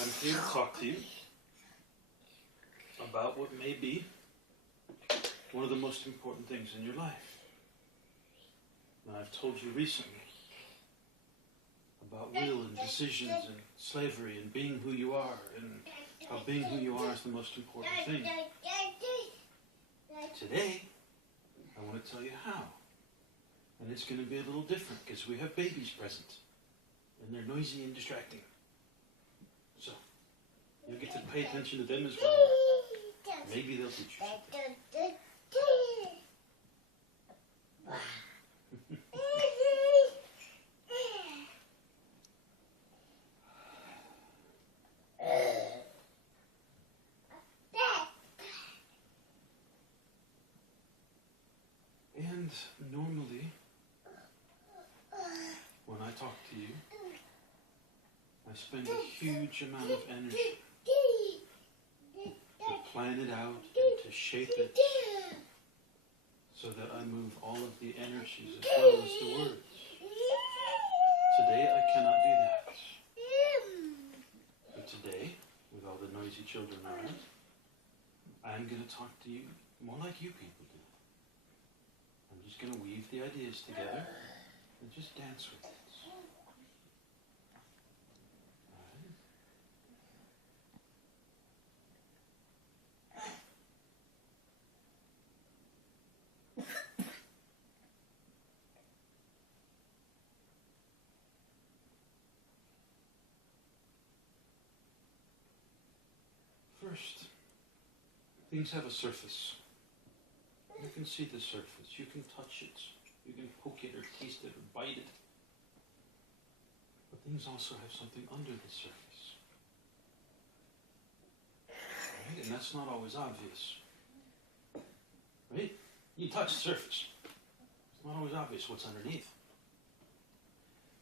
I'm here to talk to you about what may be one of the most important things in your life. Now, I've told you recently about will and decisions and slavery and being who you are, and how being who you are is the most important thing. Today, I want to tell you how. And it's going to be a little different because we have babies present. And they're noisy and distracting. So, you'll get to pay attention to them as well. Maybe they'll teach you something. And normally, when I talk to you, I spend a huge amount of energy to plan it out and to shape it so that I move all of the energies as well as the words. Today I cannot do that. But today, with all the noisy children around, I'm going to talk to you more like you people do. I'm just going to weave the ideas together and just dance with it. First, things have a surface. You can see the surface. You can touch it. You can poke it or taste it or bite it. But things also have something under the surface. Right? And that's not always obvious. Right? You touch the surface. It's not always obvious what's underneath.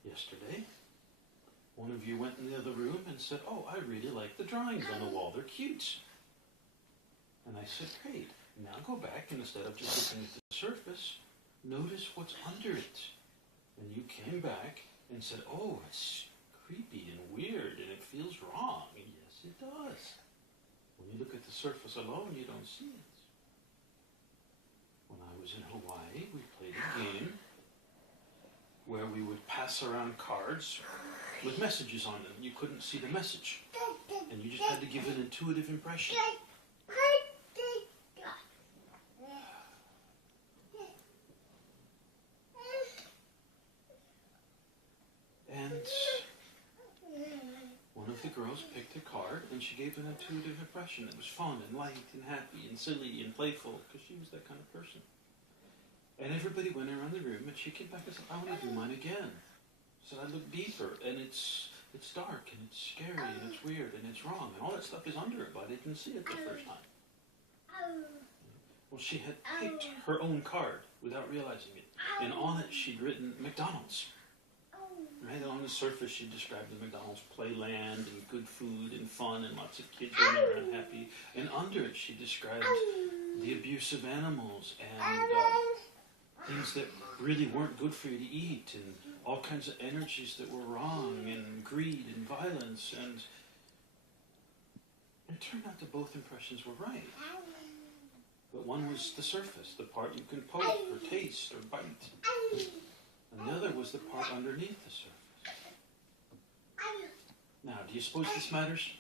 Yesterday, one of you went in the other room and said, "Oh, I really like the drawings on the wall. They're cute." And I said, "Great. Now go back and instead of just looking at the surface, notice what's under it." And you came back and said, "Oh, it's creepy and weird and it feels wrong." And yes, it does. When you look at the surface alone, you don't see it. When I was in Hawaii, we played a game where we would pass around cards with messages on them. You couldn't see the message. And you just had to give an intuitive impression. And one of the girls picked a card and she gave an intuitive impression. It was fun and light and happy and silly and playful because she was that kind of person. And everybody went around the room and she came back and said, "I want to do mine again." So I looked deeper, and it's dark, and it's scary, and it's weird, and it's wrong, and all that stuff is under it, but I didn't see it the first time. Well, she had picked her own card without realizing it, and on it she'd written McDonald's. Right on the surface, she described the McDonald's playland and good food and fun and lots of kids running around happy. And under it, she described the abuse of animals and things that really weren't good for you to eat, and all kinds of energies that were wrong, and greed and violence. And it turned out that both impressions were right. But one was the surface, the part you can poke or taste or bite. And the other was the part underneath the surface. Now, do you suppose this matters?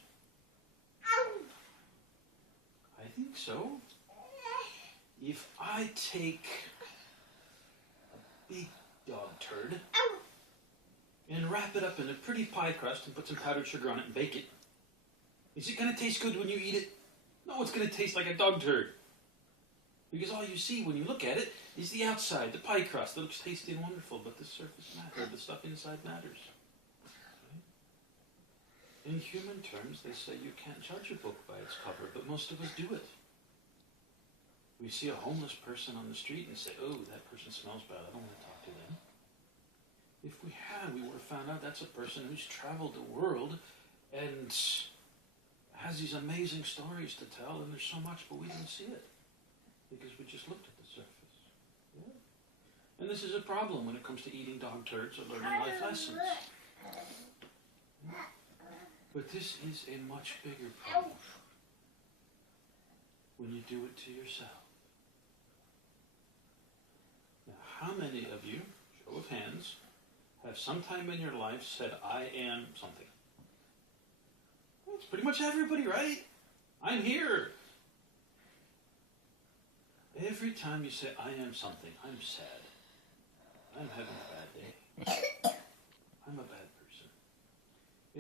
I think so. If I take a big dog turd and wrap it up in a pretty pie crust and put some powdered sugar on it and bake it, is it going to taste good when you eat it? No, it's going to taste like a dog turd. Because all you see when you look at it is the outside, the pie crust. That looks tasty and wonderful, but the surface matters. The stuff inside matters. Right? In human terms, they say you can't judge a book by its cover, but most of us do it. We see a homeless person on the street and say, "Oh, that person smells bad. I don't want to talk to them." If we had, we would have found out that's a person who's traveled the world and has these amazing stories to tell, and there's so much, but we didn't see it because we just looked at the surface. Yeah. And this is a problem when it comes to eating dog turds or learning life lessons. But this is a much bigger problem when you do it to yourself. Now, how many of you, show of hands, have sometime in your life said, I am something? Well, it's pretty much everybody, right? I'm here. Every time you say, I am something, I'm sad. I'm having a bad day. I'm a bad person.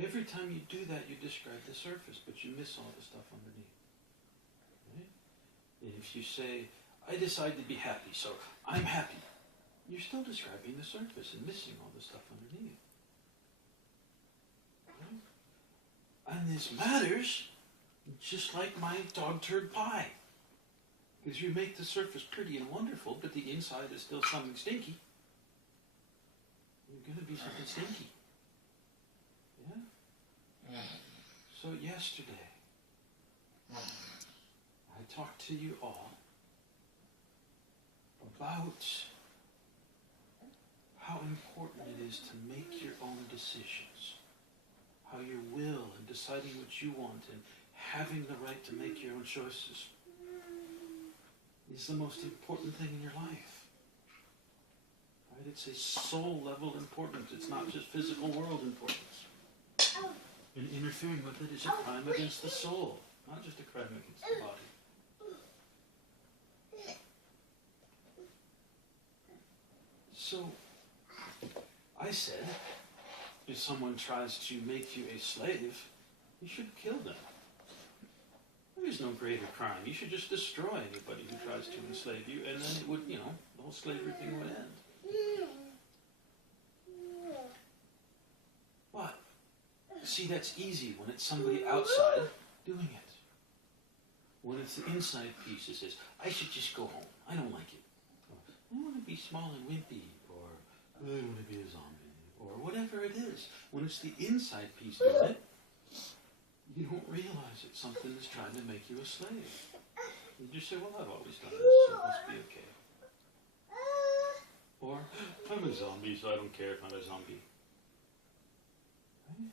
Every time you do that, you describe the surface, but you miss all the stuff underneath. Right? And if you say, I decide to be happy, so I'm happy, you're still describing the surface and missing all the stuff underneath. Right? And this matters just like my dog turd pie. Because you make the surface pretty and wonderful, but the inside is still something stinky. You're going to be something stinky. Yeah? So yesterday, I talked to you all about how important it is to make your own decisions. How your will and deciding what you want and having the right to make your own choices is the most important thing in your life. Right? It's a soul level importance. It's not just physical world importance. And interfering with it is a crime against the soul, not just a crime against the body. So, I said, if someone tries to make you a slave, you should kill them. There's no greater crime. You should just destroy anybody who tries to enslave you, and then it would, the whole slavery thing would end. But, see, that's easy when it's somebody outside doing it. When it's the inside piece, it says, I should just go home. I don't like it. I want to be small and wimpy, or I want to be a zombie, or whatever it is. When it's the inside piece doing it, you don't realize that something is trying to make you a slave. You just say, well, I've always done this, so it must be okay. Or, I'm a zombie, so I don't care if I'm a zombie. Right?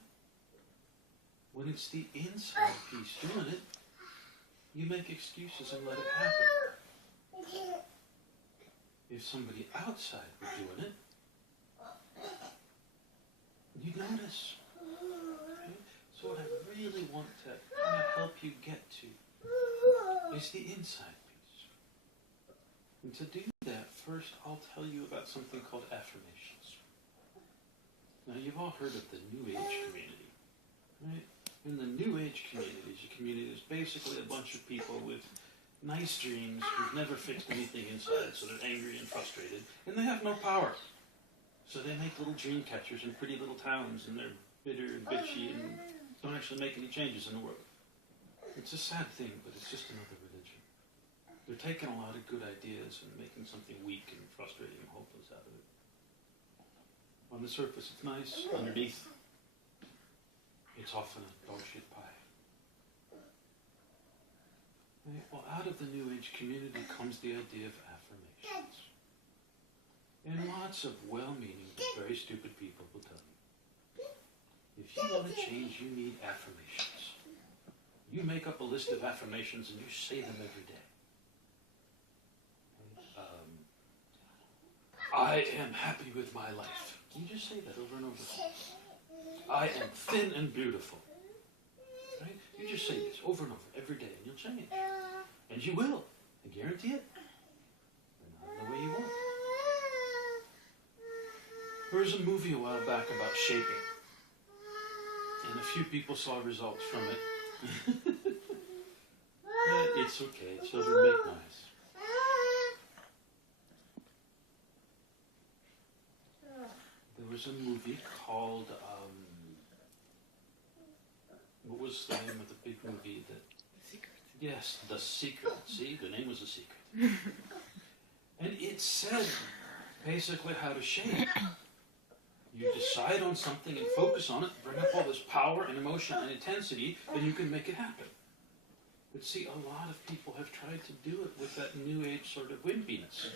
When it's the inside piece doing it, you make excuses and let it happen. If somebody outside were doing it, you'd notice. Right? So what I really want to kind of help you get to is the inside piece. And to do that, first I'll tell you about something called affirmations. Now you've all heard of the New Age community, right? In the New Age community is basically a bunch of people with nice dreams who've never fixed anything inside, so they're angry and frustrated, and they have no power. So they make little dream catchers in pretty little towns, and they're bitter and bitchy and don't actually make any changes in the world. It's a sad thing, but it's just another religion. They're taking a lot of good ideas and making something weak and frustrating and hopeless out of it. On the surface, it's nice. Underneath, it's often a dog shit pie. Right? Well, out of the New Age community comes the idea of affirmations. And lots of well-meaning but very stupid people will tell you, if you want to change, you need affirmations. You make up a list of affirmations and you say them every day. I am happy with my life. You just say that over and over. I am thin and beautiful. Right? You just say this over and over every day and you'll change. And you will. I guarantee it. But not in the way you want. There was a movie a while back about shaping. And a few people saw results from it. It's okay. Children make noise. There was a movie called, what was the name of the big movie that... The Secret. Yes, The Secret. See, the name was The Secret. And it said basically how to shape. You decide on something and focus on it, bring up all this power and emotion and intensity, and you can make it happen. But see, a lot of people have tried to do it with that New Age sort of wimpiness.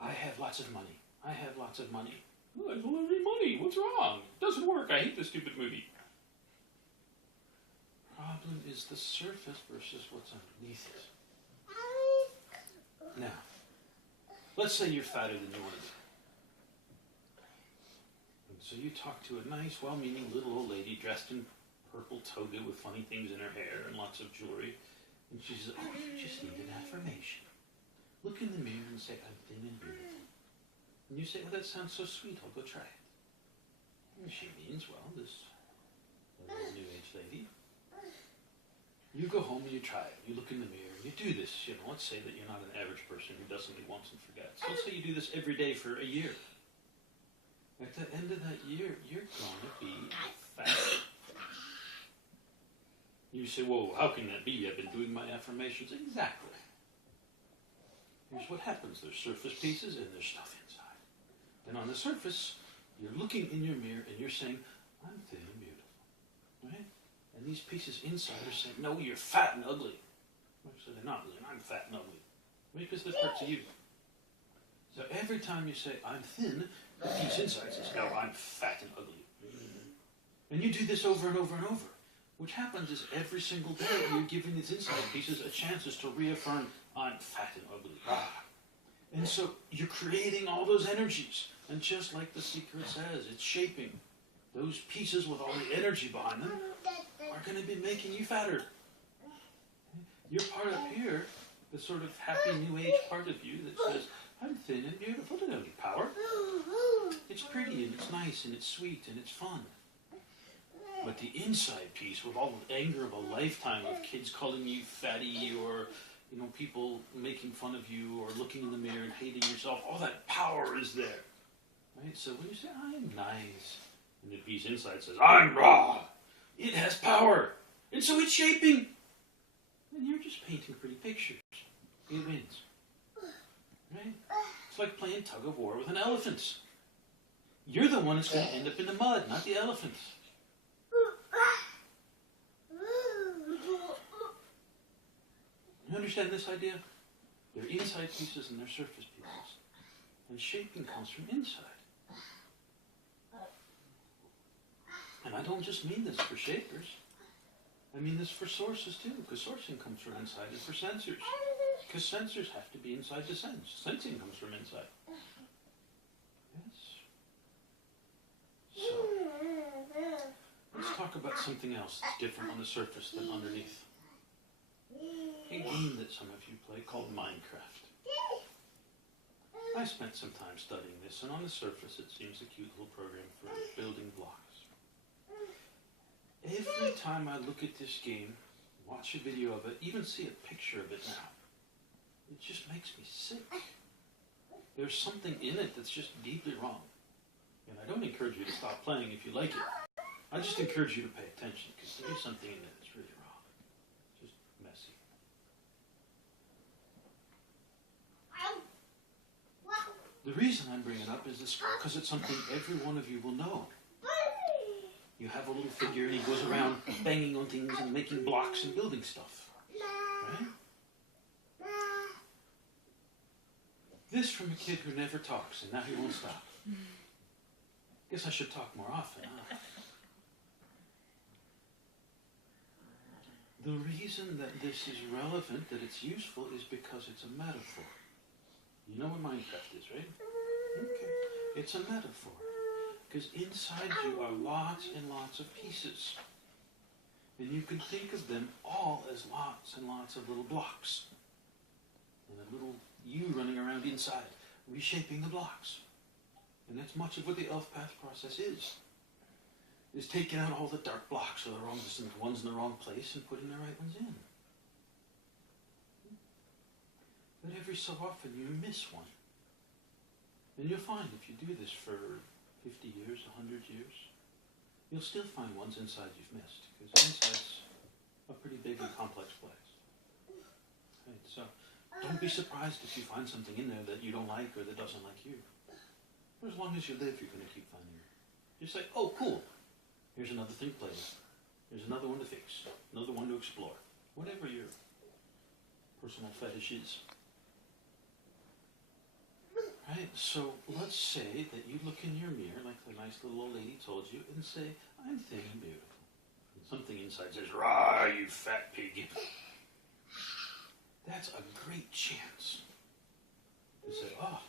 I have lots of money. I have lots of money. Oh, I don't have any money. What's wrong? It doesn't work. I hate this stupid movie. Problem is the surface versus what's underneath it. Now, let's say you're fatter than you want to be. And so you talk to a nice, well-meaning little old lady dressed in purple toga with funny things in her hair and lots of jewelry. And she says, oh, you just need an affirmation. Look in the mirror and say, I'm thin and beautiful. And you say, well, that sounds so sweet. I'll go try it. And she means, well, this little new age lady. You go home and you try it. You look in the mirror and you do this. You know, let's say that you're not an average person who does something once and forgets. Let's say you do this every day for a year. At the end of that year, you're going to be fat. You say, whoa, how can that be? I've been doing my affirmations. Exactly. Here's what happens. There's surface pieces and there's stuff inside. And on the surface, you're looking in your mirror and you're saying, I'm thin and beautiful. Right? And these pieces inside are saying, no, you're fat and ugly. So they're not. I'm fat and ugly. Because they're parts of you. So every time you say, I'm thin, the piece inside says, no, I'm fat and ugly. And you do this over and over and over. Which happens is every single day you're giving these inside pieces a chance to reaffirm, I'm fat and ugly. And so you're creating all those energies. And just like the secret says, it's shaping. Those pieces with all the energy behind them are going to be making you fatter. Your part up here, the sort of happy new age part of you that says, I'm thin and beautiful, doesn't have any power. It's pretty and it's nice and it's sweet and it's fun. But the inside piece with all the anger of a lifetime of kids calling you fatty or people making fun of you or looking in the mirror and hating yourself, all that power is there. Right? So when you say, I'm nice, and the piece inside says, I'm raw, it has power. And so it's shaping. And you're just painting pretty pictures. It wins. Right? It's like playing tug of war with an elephant. You're the one that's going to end up in the mud, not the elephant. You understand this idea? They're inside pieces and they're surface pieces. And shaping comes from inside. And I don't just mean this for shapers. I mean this for sources too, because sourcing comes from inside, and for sensors. Because sensors have to be inside to sense. Sensing comes from inside. Yes. So, let's talk about something else that's different on the surface than underneath. A game that some of you play called Minecraft. I spent some time studying this, and on the surface it seems a cute little program for building blocks. Every time I look at this game, watch a video of it, even see a picture of it now, it just makes me sick. There's something in it that's just deeply wrong. And I don't encourage you to stop playing if you like it. I just encourage you to pay attention, because there is something in it that's really wrong. It's just messy. The reason I'm bringing it up is this because it's something every one of you will know. You have a little figure and he goes around banging on things and making blocks and building stuff. Right? This from a kid who never talks, and now he won't stop. Guess I should talk more often, huh? The reason that this is relevant, that it's useful, is because it's a metaphor. You know what Minecraft is, right? Okay. It's a metaphor. Because inside you are lots and lots of pieces. And you can think of them all as lots and lots of little blocks. And a little you running around inside, reshaping the blocks. And that's much of what the elf path process is taking out all the dark blocks or the wrong ones in the wrong place and putting the right ones in. But every so often you miss one. And you'll find if you do this for 50 years, 100 years, you'll still find ones inside you've missed, because inside's a pretty big and complex place. Right, so don't be surprised if you find something in there that you don't like or that doesn't like you. For as long as you live, you're going to keep finding it. Just say, oh, cool, here's another thing to play with. Here's another one to fix, another one to explore. Whatever your personal fetish is. Right? So let's say that you look in your mirror, like the nice little old lady told you, and say, I'm thin and beautiful. And something inside says, rah, you fat pig. That's a great chance to say, oh,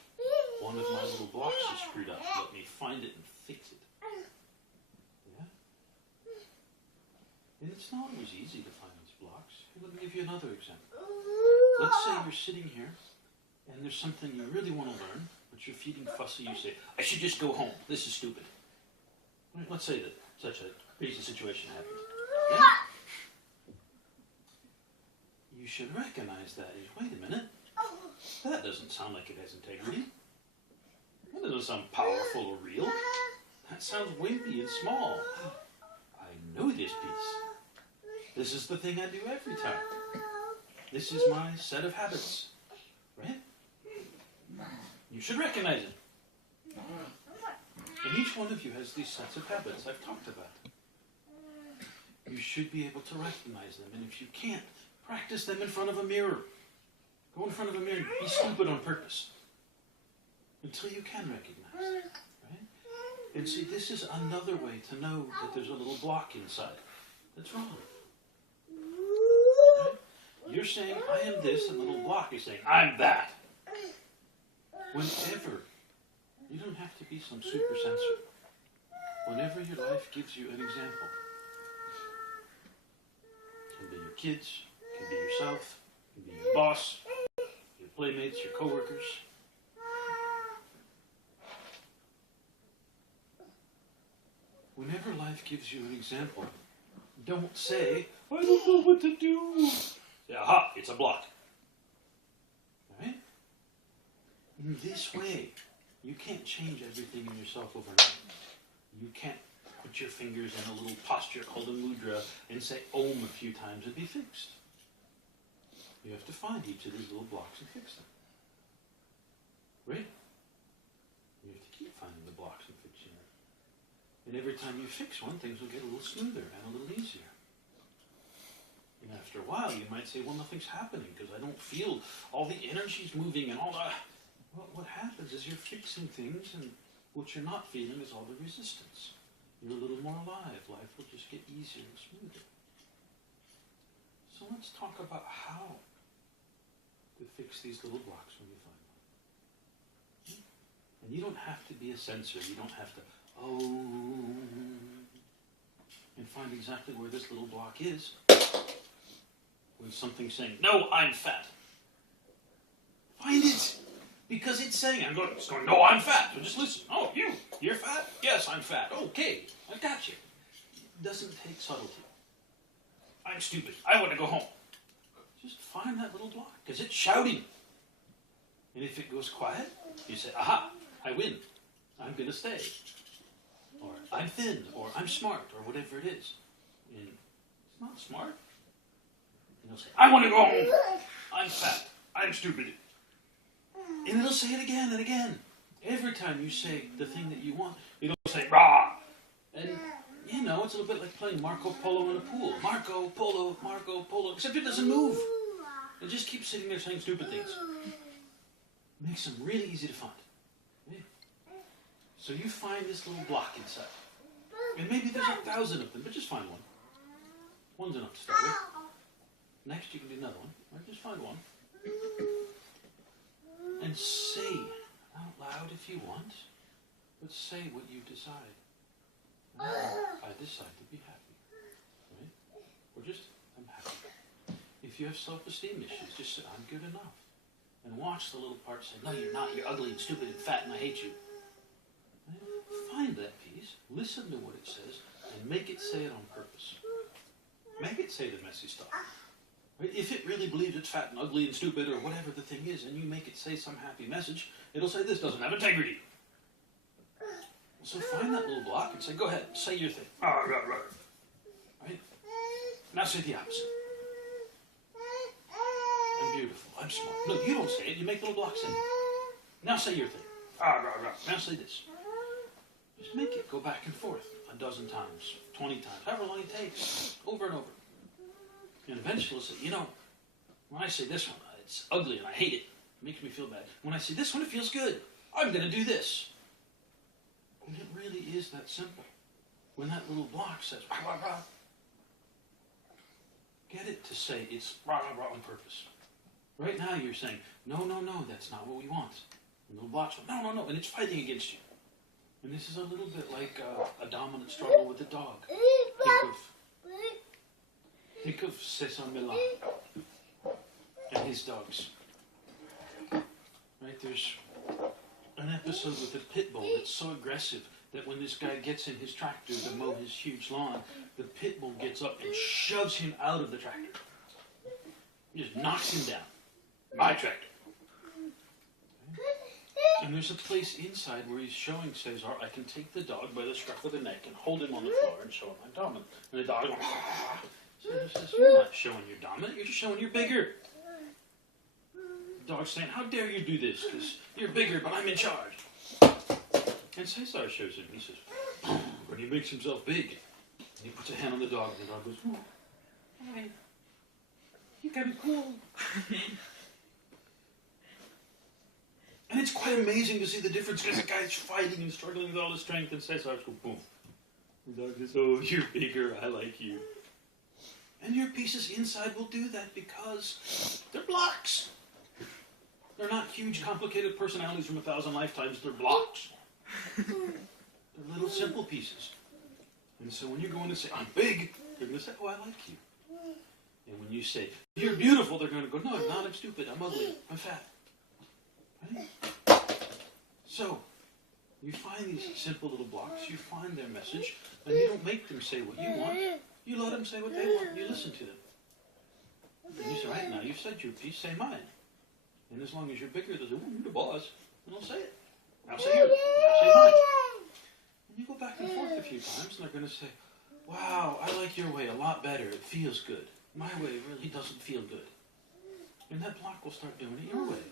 one of my little blocks is screwed up. Let me find it and fix it. Yeah? And it's not always easy to find these blocks. Let me give you another example. Let's say you're sitting here and there's something you really want to learn, but you're feeling fussy. You say, I should just go home. This is stupid. Right? Let's say that such a crazy situation happened. Yeah? You should recognize that. Wait a minute. That doesn't sound like it has integrity. That doesn't sound powerful or real. That sounds wimpy and small. I know this piece. This is the thing I do every time. This is my set of habits. Right? You should recognize it. And each one of you has these sets of habits I've talked about. You should be able to recognize them. And if you can't, practice them in front of a mirror. Go in front of a mirror and be stupid on purpose. Until you can recognize it. Right? And see, this is another way to know that there's a little block inside that's wrong. Right? You're saying, I am this, and the little block is saying, I'm that. Whenever, you don't have to be some super sensor. Whenever your life gives you an example, it can be your kids, it can be yourself, it can be your boss, your playmates, your coworkers. Whenever life gives you an example, don't say, I don't know what to do. Say, aha, it's a block. Alright? In this way, you can't change everything in yourself overnight. You can't put your fingers in a little posture called a mudra and say Om a few times and be fixed. You have to find each of these little blocks and fix them. Right? You have to keep finding the blocks and fixing them. And every time you fix one, things will get a little smoother and a little easier. And after a while, you might say, well, nothing's happening because I don't feel all the energy's moving and all that. Well, what happens is you're fixing things, and what you're not feeling is all the resistance. You're a little more alive. Life will just get easier and smoother. So let's talk about how to fix these little blocks when you find them. And you don't have to be a sensor. You don't have to, and find exactly where this little block is when something's saying, no, I'm fat. Find it. Because it's saying, it's going, no, I'm fat. So just listen. Oh, you're fat? Yes, I'm fat. Okay, I got you. It doesn't take subtlety. I'm stupid. I want to go home. Just find that little block, because it's shouting. And if it goes quiet, you say, aha, I win. I'm going to stay. Or I'm thin, or I'm smart, or whatever it is. And it's not smart. And you'll say, I want to go home. I'm fat. I'm stupid. And it'll say it again and again. Every time you say the thing that you want, it'll say, rah! And, it's a little bit like playing Marco Polo in a pool. Marco Polo, except it doesn't move. It just keeps sitting there saying stupid things. Makes them really easy to find. Yeah. So you find this little block inside. And maybe there's 1,000 of them, but just find one. One's enough to start with. Next you can do another one. Or just find one. And say out loud if you want, but say what you decide. I decide to be happy. Right? Or just, I'm happy. If you have self-esteem issues, just say, I'm good enough. And watch the little part say, no, you're not. You're ugly and stupid and fat and I hate you. Right? Find that piece, listen to what it says, and make it say it on purpose. Make it say the messy stuff. Right? If it really believes it's fat and ugly and stupid or whatever the thing is, and you make it say some happy message, it'll say this doesn't have integrity. So find that little block and say, go ahead, say your thing. Right? Now say the opposite. I'm beautiful, I'm smart. No, you don't say it, you make the little block say it. Now say your thing. Now say this. Just make it go back and forth 12 times, 20 times, however long it takes, over and over. And eventually say, when I say this one, it's ugly and I hate it. It makes me feel bad. When I say this one, it feels good. I'm going to do this. And it really is that simple. When that little block says, rah, rah, rah, get it to say it's rah, rah, rah on purpose. Right now you're saying, no, no, no, that's not what we want. And the little block's going, no, no, no, and it's fighting against you. And this is a little bit like a dominant struggle with a dog. Think of César Millan and his dogs. Right, there's an episode with a pit bull that's so aggressive that when this guy gets in his tractor to mow his huge lawn, the pit bull gets up and shoves him out of the tractor. He just knocks him down. My tractor. And there's a place inside where he's showing Cesar, I can take the dog by the scruff of the neck and hold him on the floor and show him I'm dominant. And the dog goes, Cesar says, you're not showing you're dominant, you're just showing you're bigger. The dog's saying, how dare you do this? Because you're bigger, but I'm in charge. And Cesar shows him. He says, when he makes himself big, and he puts a hand on the dog, and the dog goes, oh, hi. You gotta be cool. And it's quite amazing to see the difference because the guy's fighting and struggling with all his strength, and Cesar's go, boom. The dog says, oh, you're bigger, I like you. And your pieces inside will do that because they're blocks. They're not huge, complicated personalities from 1,000 lifetimes. They're blocks. They're little, simple pieces. And so when you're going to say, I'm big, they're going to say, oh, I like you. And when you say, you're beautiful, they're going to go, no, I'm not, I'm stupid, I'm ugly, I'm fat. Right? So, you find these simple little blocks, you find their message, and you don't make them say what you want. You let them say what they want, and you listen to them. And you say, right now, you've said your piece, say mine. And as long as you're bigger, they'll say, well, you're the boss. And they'll say it. Now say yours. Now say mine. And you go back and forth a few times, and they're going to say, wow, I like your way a lot better. It feels good. My way really doesn't feel good. And that block will start doing it your way.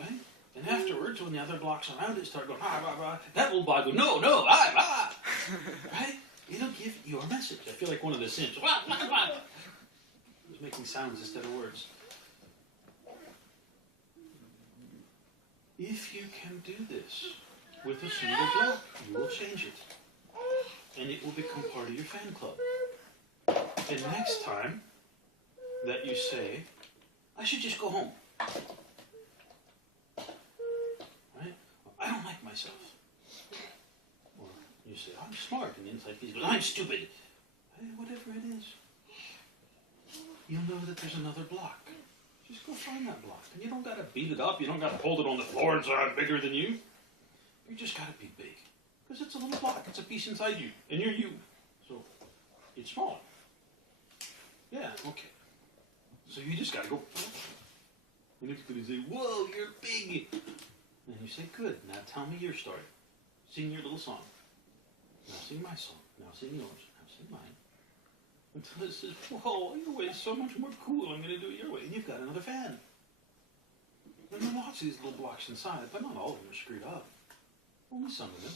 Right? And afterwards, when the other blocks around it start going, ah, rah, rah, that little block will go, no, no, ah. Right? It'll give your message. I feel like one of the Sims. It's making sounds instead of words. If you can do this with a single block, you will change it. And it will become part of your fan club. And next time that you say, I should just go home. Right? I don't like myself. Or you say, I'm smart. And the inside piece goes, I'm stupid. Hey, whatever it is. You'll know that there's another block. Just go find that block. And you don't got to beat it up. You don't got to hold it on the floor and say, I'm bigger than you. You just got to be big. Because it's a little block. It's a piece inside you. And you're you. So it's small. Yeah, okay. So you just got to go. And it's going to say, whoa, you're big. And you say, good. Now tell me your story. Sing your little song. Now sing my song. Now sing yours. Now sing mine. Until it says, whoa, your way is so much more cool. I'm going to do it your way. And you've got another fan. And there are lots of these little blocks inside, but not all of them are screwed up. Only some of them.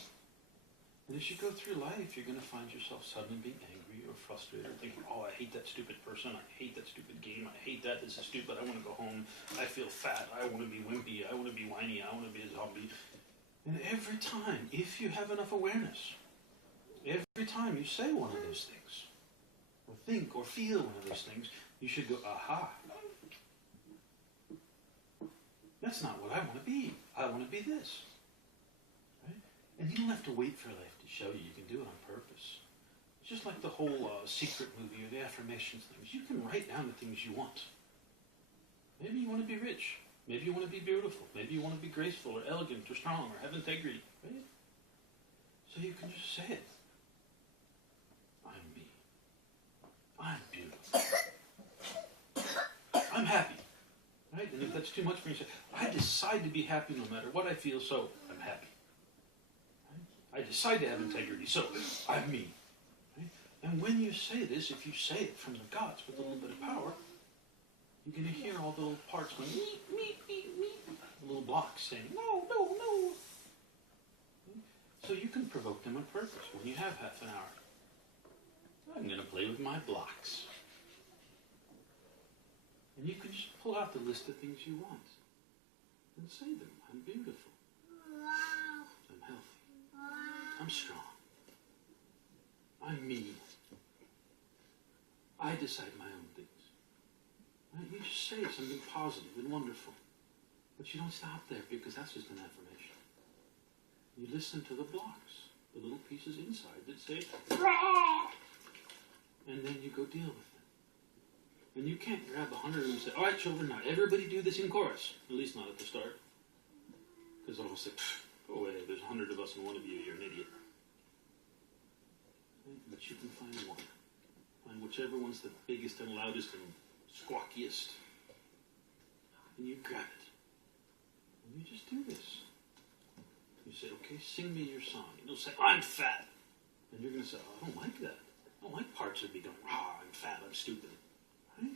And as you go through life, you're going to find yourself suddenly being angry or frustrated or thinking, oh, I hate that stupid person. I hate that stupid game. I hate that. This is stupid. I want to go home. I feel fat. I want to be wimpy. I want to be whiny. I want to be a zombie. And every time, if you have enough awareness, every time you say one of those things, or think or feel one of those things, you should go, aha. That's not what I want to be. I want to be this. Right? And you don't have to wait for life to show you. You can do it on purpose. It's just like the whole secret movie or the affirmations things. You can write down the things you want. Maybe you want to be rich. Maybe you want to be beautiful. Maybe you want to be graceful or elegant or strong or have integrity. Right? So you can just say it. I'm me. I'm beautiful. I'm happy. Right? And if that's too much for you, say, I decide to be happy no matter what I feel, so I'm happy. Right? I decide to have integrity, so I'm me. Right? And when you say this, if you say it from the guts with a little bit of power, you're going to hear all the little parts going, meep, meep, meep, meep. The little blocks saying, no, no, no. So you can provoke them on purpose when you have half an hour. I'm going to play with my blocks. And you can just pull out the list of things you want. And say them. I'm beautiful. I'm healthy. I'm strong. I'm me. I decide my own things. Right? You just say something positive and wonderful. But you don't stop there, because that's just an affirmation. You listen to the blocks, the little pieces inside that say, and then you go deal with them. And you can't grab 100 of them and say, all right, children, now everybody do this in chorus. At least not at the start. Because they'll all say, go away, there's 100 of us and one of you, you're an idiot. Right? But you can find one. Find whichever one's the biggest and loudest and squawkiest. And you grab it. And you just do this. You say, okay, sing me your song. And you'll say, I'm fat. And you're going to say, oh, I don't like that. I don't like parts of me going, I'm fat, I'm stupid. Right?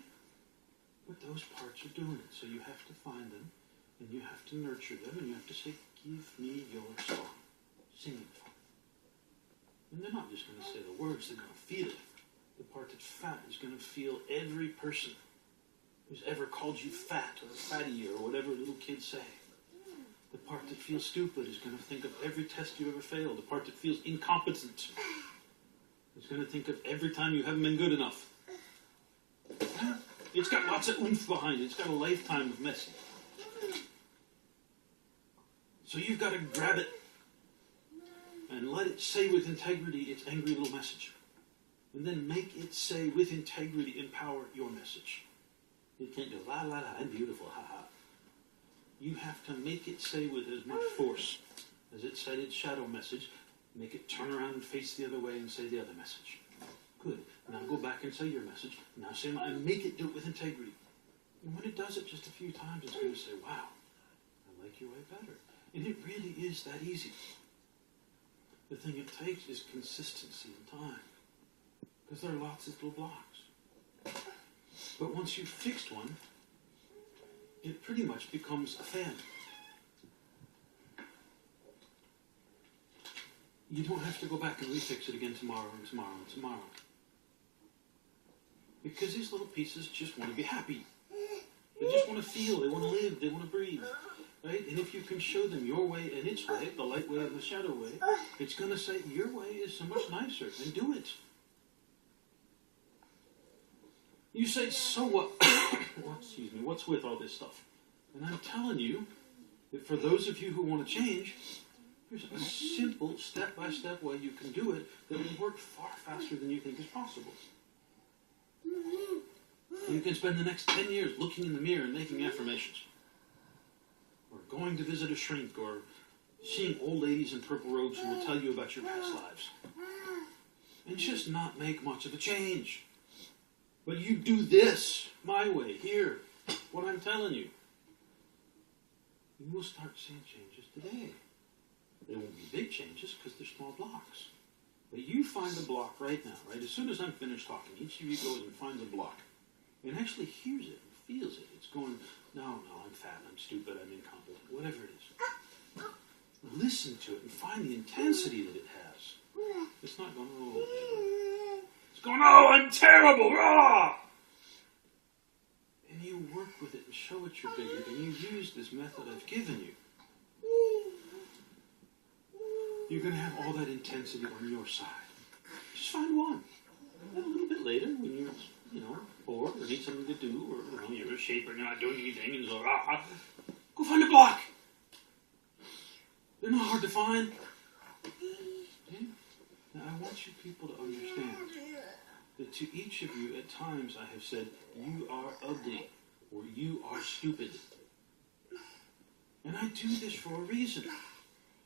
But those parts are doing it. So you have to find them, and you have to nurture them, and you have to say, give me your song. Sing it for me. And they're not just going to say the words, they're going to feel it. The part that's fat is going to feel every person who's ever called you fat or fatty or whatever little kids say. The part that feels stupid is going to think of every test you ever failed. The part that feels incompetent is going to think of every time you haven't been good enough. It's got lots of oomph behind it. It's got a lifetime of messing. So you've got to grab it and let it say with integrity its angry little message. And then make it say with integrity and power your message. You can't go, la la la, I'm beautiful, ha ha. You have to make it say with as much force as it said its shadow message. Make it turn around and face the other way and say the other message. Good. Now go back and say your message. Now say mine, and make it do it with integrity. And when it does it just a few times, it's going to say, wow, I like your way better. And it really is that easy. The thing it takes is consistency and time. Because there are lots of little blocks. But once you've fixed one, it pretty much becomes a fan. You don't have to go back and refix it again tomorrow and tomorrow and tomorrow. Because these little pieces just want to be happy. They just want to feel, they want to live, they want to breathe. Right? And if you can show them your way and its way, the light way and the shadow way, it's going to say, your way is so much nicer, and do it. You say, so what? Excuse me, what's with all this stuff? And I'm telling you that for those of you who want to change, here's a simple step-by-step way you can do it that will work far faster than you think is possible. You can spend the next 10 years looking in the mirror and making affirmations. Or going to visit a shrink, or seeing old ladies in purple robes who will tell you about your past lives. And just not make much of a change. But you do this, my way, here, what I'm telling you. You will start seeing changes today. They won't be big changes because they're small blocks. But you find a block right now, right? As soon as I'm finished talking, each of you goes and finds a block. And actually hears it and feels it. It's going, no, I'm fat, I'm stupid, I'm incompetent, whatever it is. Listen to it and find the intensity that it has. It's not going, oh. It's going, oh, I'm terrible, ah! And you work with it and show it you're bigger, and you use this method I've given you. You're going to have all that intensity on your side. Just find one. And a little bit later, when you're, bored or need something to do, or you're in shape or you're not doing anything, and so, go find a block. They're not hard to find. Okay? Now, I want you people to understand that to each of you, at times, I have said, you are ugly, or you are stupid. And I do this for a reason.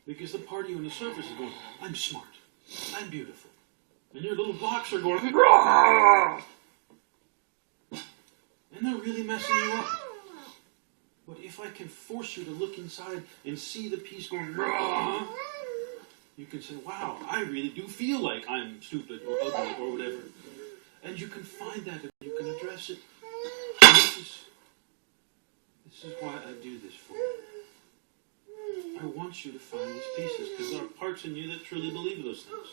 Because the part of you on the surface is going, I'm smart, I'm beautiful. And your little blocks are going, Rah! And they're really messing you up. But if I can force you to look inside and see the piece going, Rah! You can say, wow, I really do feel like I'm stupid or ugly or whatever. And you can find that and you can address it. And this is why I do this for you. I want you to find these pieces because there are parts in you that truly believe those things.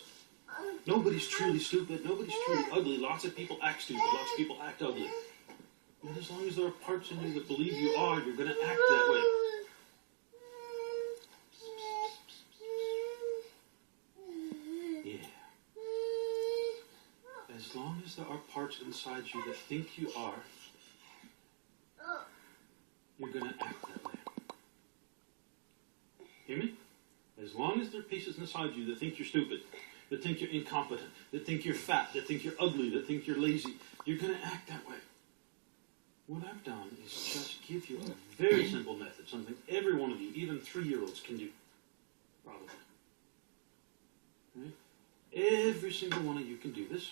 Nobody's truly stupid. Nobody's truly ugly. Lots of people act stupid. Lots of people act ugly. And as long as there are parts in you that believe you are, you're going to act that way. as there are parts inside you that think you are, you're going to act that way. Hear me? As long as there are pieces inside you that think you're stupid, that think you're incompetent, that think you're fat, that think you're ugly, that think you're lazy, you're going to act that way. What I've done is just give you a very simple method, something every one of you, even 3-year-olds, can do. Probably. Right? Every single one of you can do this.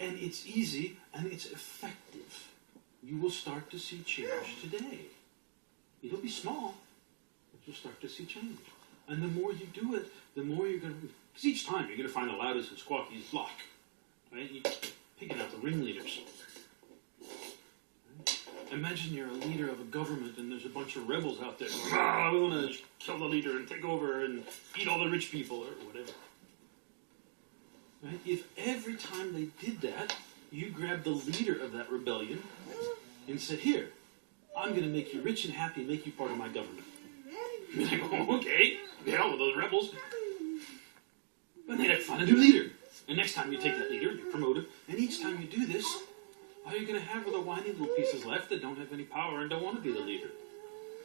And it's easy and it's effective. You will start to see change today. It'll be small, but you'll start to see change. And the more you do it, the more you're going to... Because each time you're going to find the loudest and squawkiest flock. Right? You're picking out the ringleaders. Right? Imagine you're a leader of a government and there's a bunch of rebels out there going, we want to kill the leader and take over and eat all the rich people or whatever. Right? If every time they did that, you grabbed the leader of that rebellion and said, here, I'm going to make you rich and happy and make you part of my government. You're like, oh, okay, get on with those rebels. But they'd have to find a new leader. And next time you take that leader, you promote him, and each time you do this, all you're going to have are the whiny little pieces left that don't have any power and don't want to be the leader.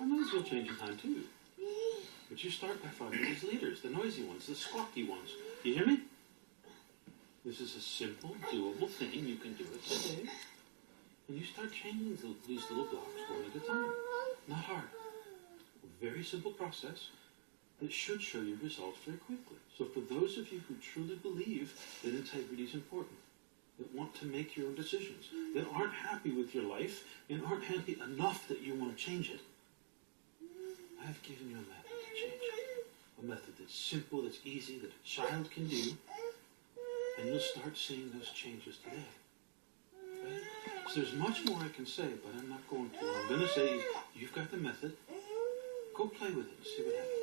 And those will change in time too. But you start by finding these leaders, the noisy ones, the squawky ones. You hear me? This is a simple, doable thing. You can do it today. And you start changing these little blocks one at a time. Not hard. A very simple process that should show you results very quickly. So for those of you who truly believe that integrity is important, that want to make your own decisions, that aren't happy with your life and aren't happy enough that you want to change it, I've given you a method to change it. A method that's simple, that's easy, that a child can do, and you'll start seeing those changes today. Okay? So there's much more I can say, but I'm not going to. I'm going to say, you've got the method. Go play with it and see what happens.